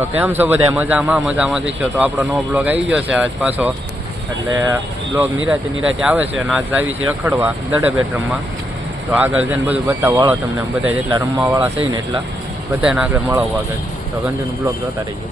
તો કેમ છો બધા? મજામાં દેખ્યો તો આપણો નવો બ્લોગ આવી ગયો છે આજ પાછો. એટલે બ્લોગ નિરાતે આવે છે અને આજ આવી છે રખડવા દડે બેડરૂમમાં. તો આગળ જઈને બધું બતાવવાળો તમને, બધા જેટલા રમવાવાળા છે ને એટલા બધાને આગળ મળવો આગળ. તો કન્ટિન્યુ બ્લોગ જોતા રહીજો.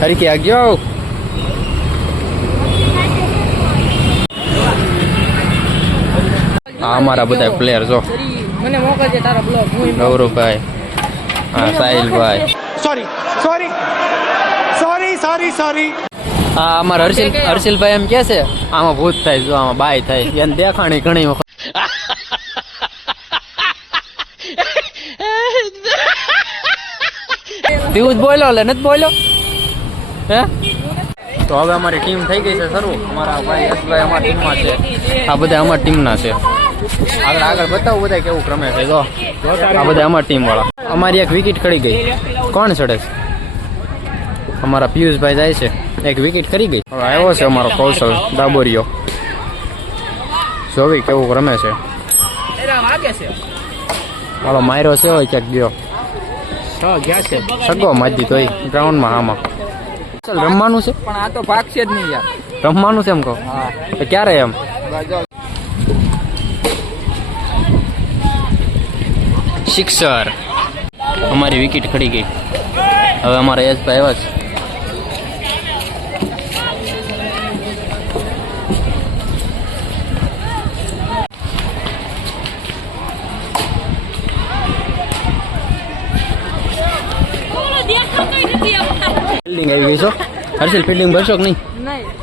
હરકી આગજો. હા, અમારા બધા પ્લેયર જો. મને મોકલજે તારો બ્લોગ. ગૌરવભાઈ, હા, સાહિલભાઈ. સોરી. હા, અમારા હર્ષિલભાઈ એમ કે છે આમાં ભૂત થાય, જો આમાં બાય થાય, એને દેખાણી ઘણી વખત. તું જ બોલો એટલે નથી બોલો હે. તો હવે અમારી ટીમ થઈ ગઈ છે શરૂ. અમારા ભાઈ યશભાઈ અમારી ટીમમાં છે. આ બધા અમારી ટીમના છે. આગળ બતાવું બધા કેવું રમે છે. જો આ બધા અમારી ટીમ વાળા. અમારી એક વિકેટ ખડી ગઈ. કોણ ચડે છે? અમારા પિયુષભાઈ જાય છે. એક વિકેટ ખરી ગઈ. હવે આવ્યો છે અમારો કૌશલ દાબોરિયો. જોવી કેવું રમે છે. મારો માયરો છે હોય ક્યાંક ગયો સગો માજી તો ગ્રાઉન્ડમાં. આમાં ચાલ રમવાનું છે પણ આ તો ભાગશે જ નહીં યાર. રમવાનું છે એમ કહો. તો ક્યારે એમ? સિક્સર. અમારી વિકેટ ખડી ગઈ. હવે અમારા યશભાઈ આવ્યા છે. ફિલ્ડિંગ આવી ગઈ છો હર્ષિલ? ફિલ્ડિંગ ભરશો કે નહીં?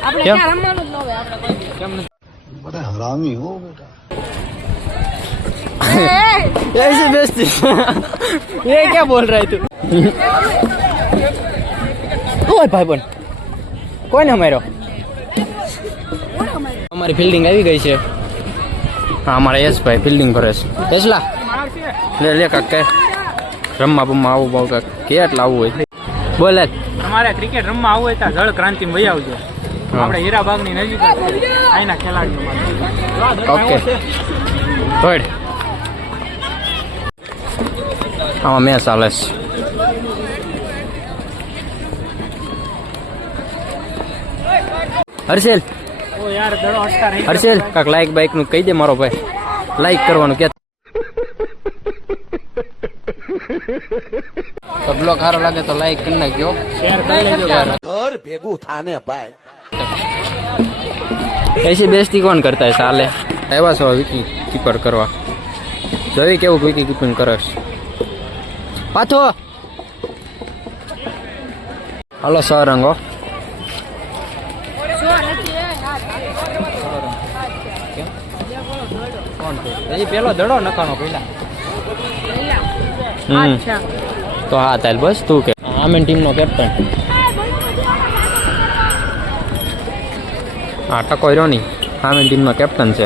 આપણે કેમ? ક્યાં રમવાનું જ ન હોય આપણે. કેમ નથી? बड़ा हरामी हो बेटा। ऐसे बेचती ये क्या बोल रहा है तू? ओए भाई बन કોણ અમારો? અમારી ફિલ્ડિંગ આવી ગઈ છે. હા, અમારા યશભાઈ ફિલ્ડિંગ ભરે છે. યશલા લે કાક રમવા બમવા આવું બહુ કાક કેટલા આવું હોય બોલે. અમારે ક્રિકેટ રમવા આવવું હોય તો જળ ક્રાંતિમાં વહી આવજો. આપણે હીરાબાગની નજીક અહીંના ખેલાડીઓ. Okay good. આમાં મેચ ચાલે છે. હર્ષિલ ઓ યાર દડો હટતા રહી. હર્ષિલ કાક લાઈક બાઈક નું કહી દે મારો ભાઈ. લાઈક કરવાનું કે તો બ્લોગ સારો લાગે તો લાઈક કરી નાખજો, શેર કરી લેજો. घर भेगू थाने भाई। ऐसी बेइज्जती कौन करता है साले? આવ્યા છો વિકી કીપર કરવા. જોઈ કેવું વિકી કીપિંગ કરે છે. પાથો હાલો સરંગો. હજી પેલો દડો નકાનો પેલા. તો હા તાલ બસ તું કે આમેન ટીમ નો કેપ્ટન. હા ટકો રહ્યો નહીં. આમેન ટીમ નો કેપ્ટન છે.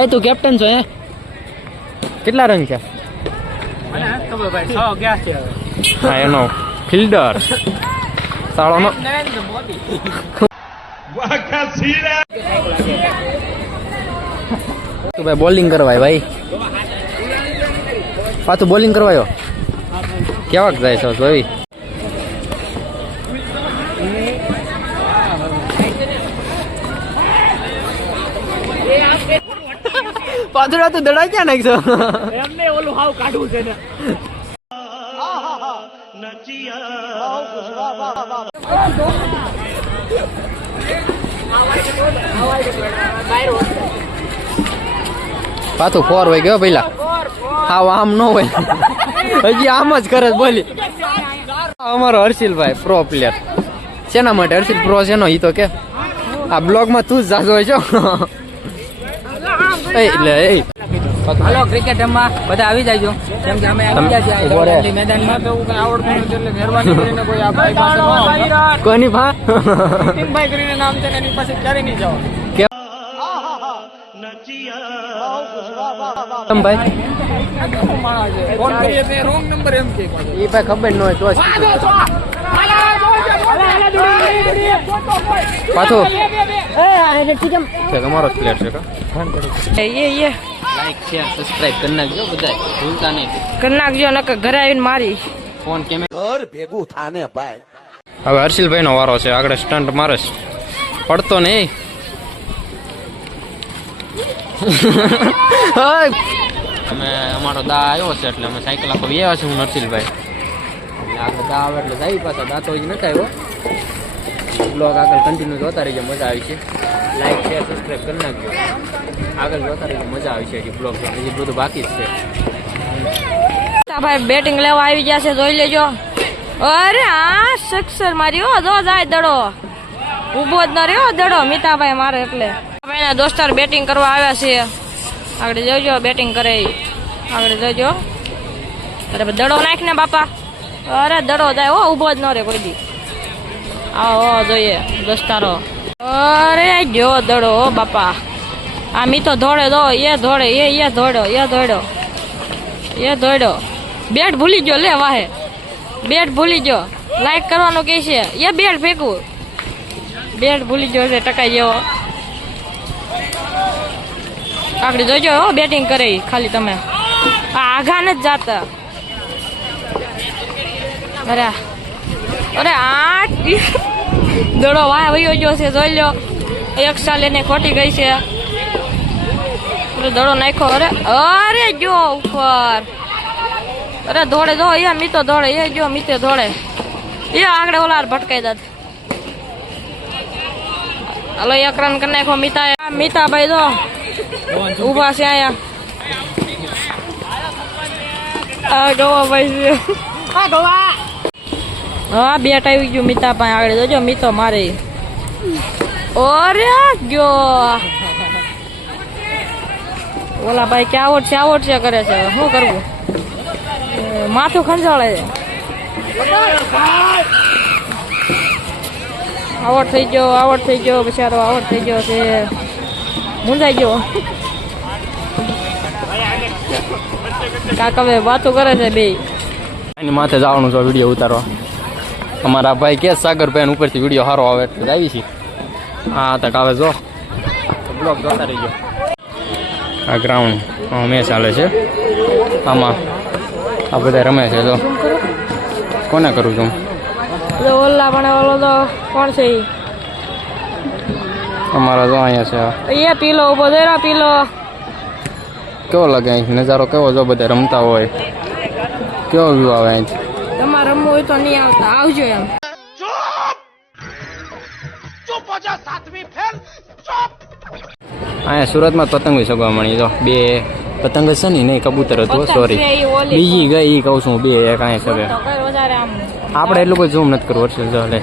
એ તું કેપ્ટન છો હે? કેટલા રન છે? મને નથી ખબર ભાઈ. 6 ગયા છે હવે. હા એનો ફિલ્ડર સાળો નો. નરેન્દ્ર મોદી. તું ભાઈ બોલિંગ કરવાય ભાઈ. પાછું બોલિંગ કરવાયો કેવાક જાય છે જોઈ. પાછળ તું દડા ક્યાં નાખશો? એમને ઓલું હાવ કાઢવું છે ને. પાછું 4 હોય ગયો પેલા. હા આમ ન હોય હજી આમ જ કરે બોલી. અમારો હર્ષિલભાઈ પ્રો પ્લેયર. શેના માટે હર્ષિલ પ્રો છે નો? ઈ તો કે આ બ્લોગમાં તું જ જાજો હોય છો. હાલો ક્રિકેટ રમવા બધા આવી જાયજો. કેમ કે અમે આવી ગયા છીએ મેદાનમાં. તો કઈ આવડતું નથી એટલે મહેરબાની કરીને કોઈ આ ભાઈ પાસે ન આવતા. કોની ભા ભાઈ કરીને નામ છે ને એની પાસે ક્યારે નહીં જાવ. કેમ ભાઈ ફોન કરીએ તે રોંગ નંબર એમ કે. એ ભાઈ ખબર ન હોય તો જ પાછું તમારો જ પ્લેયર છે કા? લાઈક શેર સબસ્ક્રાઇબ કરી નાખજો બધા ભૂલતા નહીં. કરી નાખજો નકર ઘરે આવીને મારી ફોન કેમેરા ઘર ભેગું થાને ભાઈ. હવે હર્ષિલભાઈ નો વારો છે, આગળ સ્ટન્ટ મારે છે. પડતો નહીં. અમે અમારો દા આવ્યો છે એટલે અમે સાયકલ આખો આવ્યા છે. હું હર્ષિલભાઈ એટલે આગળ દા આવે એટલે જાય પાછા. દા તો હજી નથી આવ્યો. બ્લોગ આગળ કન્ટિન્યુ જોતા રહીજો, મજા આવી છે. લાઈક શેર સબસ્ક્રાઈબ કરી નાખજો. આગળ જોતા રહીજો, મજા આવી છે. હજી બ્લોગ હજી બધું બાકી જ છે. ભાઈ બેટિંગ લેવા આવી ગયા છે, જોઈ લેજો. અરે આ સક્સર માર્યો, જો જાય દડો, ઉભો જ ન રહ્યો દડો. મીતાભાઈ મારે એટલે ભાઈ દોસ્તાર બેટિંગ કરવા આવ્યા છે. આગળ જોજો બેટિંગ કરે, આગળ જોજો. અરે દડો નાખ ને બાપા. અરે દડો જાય, હો ઉભો જ ન રે કોઈ દી. આવો જોઈએ દોસ્તારો. અરે જો દડો બાપા. આ મી તો ધોડે દો, એ ધોડે, એ ધોડો, એ ધોડો, એ ધોડો. બેટ ભૂલી ગયો, લે વાહે બેટ ભૂલી ગયો. લાઈક કરવાનું કે છે, એ બેટ ફેંકવું. બેટ ભૂલી ગયો છે ટકાઈ જેવો. આગળ જોજો હો બેટિંગ કરે ખાલી તમે. આઘા નથી જાતા. અરે અરે આ દડો વાહ વયો ગયો છે, જોઈ લો. એક સાલ એને ખોટી ગઈ છે. દડો નાખ્યો. અરે અરે જો ઉપર. અરે દોડે જો, એ મીતો દોડે, એ જો મીતે દોડે, એ આગળ ઓલા ભટકાઈ દાદ. હલો એક રન કરી નાખો મીતા. મીતાભાઈ તો ઉભા છે અહીંયા. ગવા ભાઈ છે. હા બેટ આવી ગયું મીતાભાઈ આગળ જોજો. મીતો મારે. ઓરે ગયો. ઓલા ભાઈ કે આવડ છે કરે છે. શું કરવું, માથું ખંજાળે છે. આવડ થઈ ગયો બિચારો, આવડ થઈ ગયો છે. મૂંઝાઈ ગયો. કાક હવે વાતો કરે છે બે. એની માથે જવાનું છે વિડીયો ઉતારવા. અમારા ભાઈ કે સાગરભાઈ ઉપરથી વિડીયો સારો આવે એટલે આવી છે. હા તક આવે જો બ્લોગ જોતા રહીજો. આ ગ્રાઉન્ડ મેચ ચાલે છે. આમાં આ બધા રમે છે. તો કોને કરું છું? ઓલા પણ ઓલો તો કોણ છે? અમારા તો અહીંયા છે. એ પીલો ઉભો દેરા પીલો. કેવો લાગે અહીં નજારો? કેવો જો બધા રમતા હોય, કેવો વ્યૂ આવે અહીંથી. તમારે રમવું હોય તો નહીં આવતા, આવજો એમ. અહીંયા સુરતમાં પતંગ સગવા મળી. તો બે પતંગ છે ને, નહીં કબૂતર હતું, સોરી બીજી ગઈ કહું છું. બે એક અહીંયા સગે. આપણે એટલું કોઈ ઝૂમ નથી કરવું વર્ષે. લે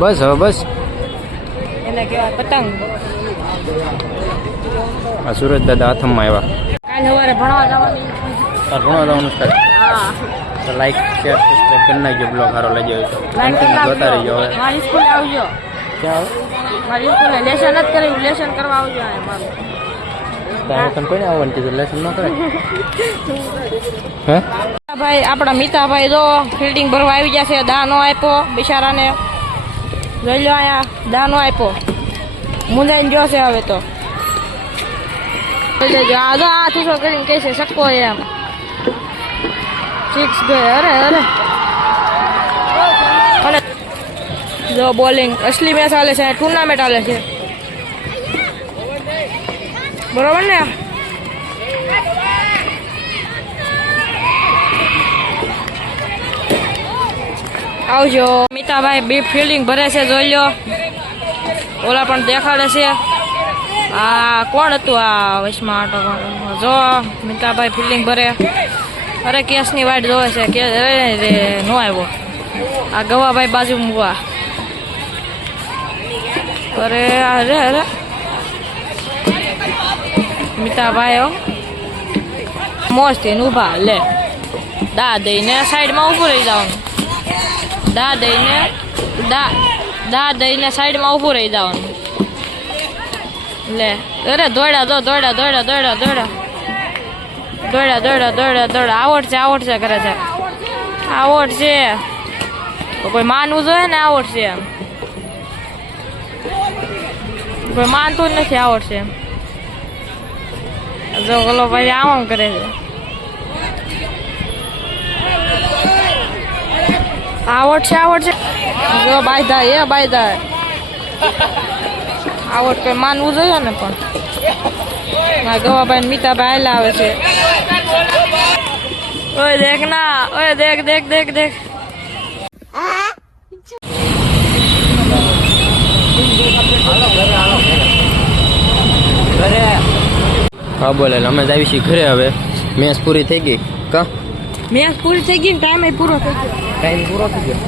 બસ હવે બસ. એને કહેવાય પતંગ. આ સુરત દાદા હાથમાં આવ્યા. કાલ સવારે ભણવા જવાનું. ભણવા જવાનું છે. તો લાઈક શેર સબસ્ક્રાઈબ કરી નાખજો. બ્લોગ સારો લાગ્યો હોય તો જોતા રહીજો. હવે મારી સ્કૂલે આવજો. ક્યાં આવે? મારી સ્કૂલે લેસન નથી કર્યું, લેસન કરવા આવજો. મારું કોઈને આવવાનું કીધું? લેસન ન કરે હે? ભાઈ આપણા મીતાભાઈ જો ફિલ્ડિંગ ભરવા આવી ગયા છે. દા નો આપ્યો બિચારાને. જોઈ લો અહીંયા દા નો આપ્યો. મુંજાઈને ગયો છે હવે તો. આ જો આ થૂસો કરીને કહે છે સક્કો એમ. સિક્સ ગયો. અરે અરે અને જો બોલિંગ અસલી મેચ ચાલે છે, ટુર્નામેન્ટ ચાલે છે. બરોબર ને? આવજો. મીતાભાઈ બી ફિલ્ડિંગ ભરે છે, જોઈ લો. ઓલા પણ દેખાડે છે. આ કોણ હતું આ વચમાં આટો? જો મીતાભાઈ ફિલ્ડિંગ ભરે. અરે કેસની વાઇટ જોવે છે કે નો આવ્યો. આ ગવાભાઈ બાજુ મૂવા. અરે અરે અરે મીતાભાઈ મોજથી ઊભા. લે દા દઈને સાઈડમાં ઊભું રહી જવાનું. દા દઈને સાઈડમાં ઊભું રહી જવાનું. લે અરે દોડ્યા દો દોડ્યા દોડ્યા દોડ્યા દોડ્યા દોડ્યા દોડ્યા દોડ્યા દોડ્યા. આવડ છે કરે છે. આવડ છે. કોઈ માનવું જોઈએ ને. આવડ છે એમ કોઈ માનતું જ નથી. આવડ છે એમ. જો ઓલો ભાઈ આમ કરે છે. આવડ છે જો બાયધા એ બાયધા આવડ કઈ માનવું જોઈએ ને પણ મારા ગવાભાઈ ને મીતાભાઈ હાલ આવે છે ઓય દેખ ના ઓય દેખ દેખ દેખ દેખ હા બોલે અમે જ આવી છીએ ઘરે હવે મેચ પૂરી થઈ ગઈ કા મેચ પૂરી થઈ ગઈ ને ટાઈમ પૂરો થઈ ગયો ટાઈમ પૂરો થઈ ગયો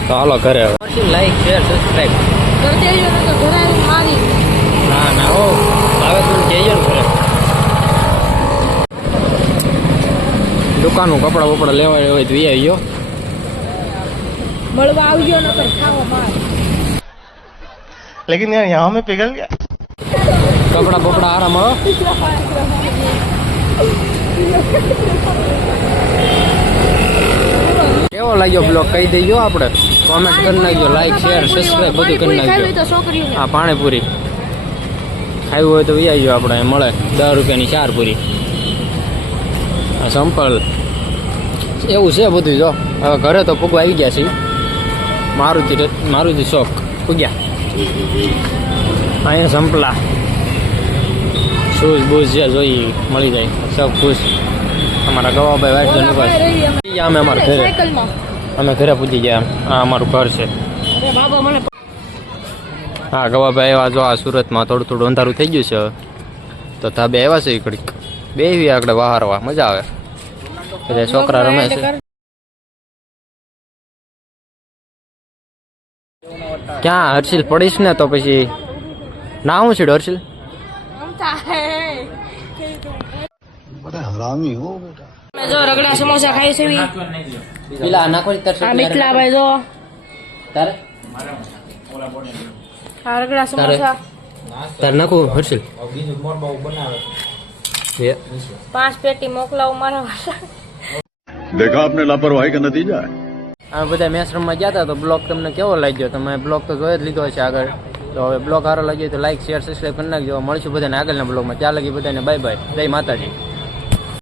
તો હાલો ઘરે હવે લાઈક શેર સબસ્ક્રાઈબ કરી દેજો ને તો ઘરે આવીને મારી ના ના હો હવે તું જઈજો ને ઘરે દુકાનનું કપડા બપડા લેવા હોય તો આવી ગયો મળવા આવજો નકર ખાવો માર लेकिन यार यहाँ में पिघल गया કપડા બપડા આરામ હો કેવો લાગ્યો બ્લોગ કહી દઈજો આપણે કોમેન્ટ કરી નાખજો લાઈક શેર સબસ્ક્રાઈબ બધું કરી નાખજો તો છોકરીઓને હા પાણીપુરી ખાવી હોય તો આવજો આપણે મળે 10 રૂપિયાની 4 પૂરી આ સંપલ એવું છે બધું જો હવે ઘરે તો પૂગવા આવી ગયા છે મારુતિ શોખ પૂગ્યા અહીંયા સંપલા શૂઝ બૂઝ જે જોઈએ મળી જાય સબ ખુશ અમારા ગવાભાઈ વાઈટ જન ઉભા છે અમે અમારા ઘરે સાયકલમાં અમે ઘરે પૂજી ગયા આ અમારું ઘર છે અરે બાબા મને હા ગવાભાઈ આવ્યા જો આ સુરતમાં થોડું થોડું અંધારું થઈ ગયું છે હવે તો ધાબે આવ્યા છે ઘડીક બેહવી આગળ વહારવા મજા આવે બધા છોકરા રમે છે ક્યાં હર્ષિલ પડીશ ને તો પછી ના હું છે હર્ષિલ बड़ा हरामी हो बेटा જો રગડા સમોસા ખાઈ છે પેલા નાખો આ મિતલાભાઈ જો તારે આ રગડા સમોસા તારે નાખું હર્ષિલ 5 પેટી મોકલાવું મારા देखा आपने लापरवाही का नतीजा है અમે બધા મેચ રમવા ગયા હતા તો બ્લોગ તમને કેવો લાગ્યો તમે બ્લોગ તો જોઈ જ લીધો હશે આગળ તો હવે બ્લોગ સારો લાગ્યો તો લાઈક શેર સબસ્ક્રાઈબ કરી નાખજો મળીશું બધાને આગળના બ્લોગમાં ત્યાં લગી બધાને બાય બાય જય માતાજી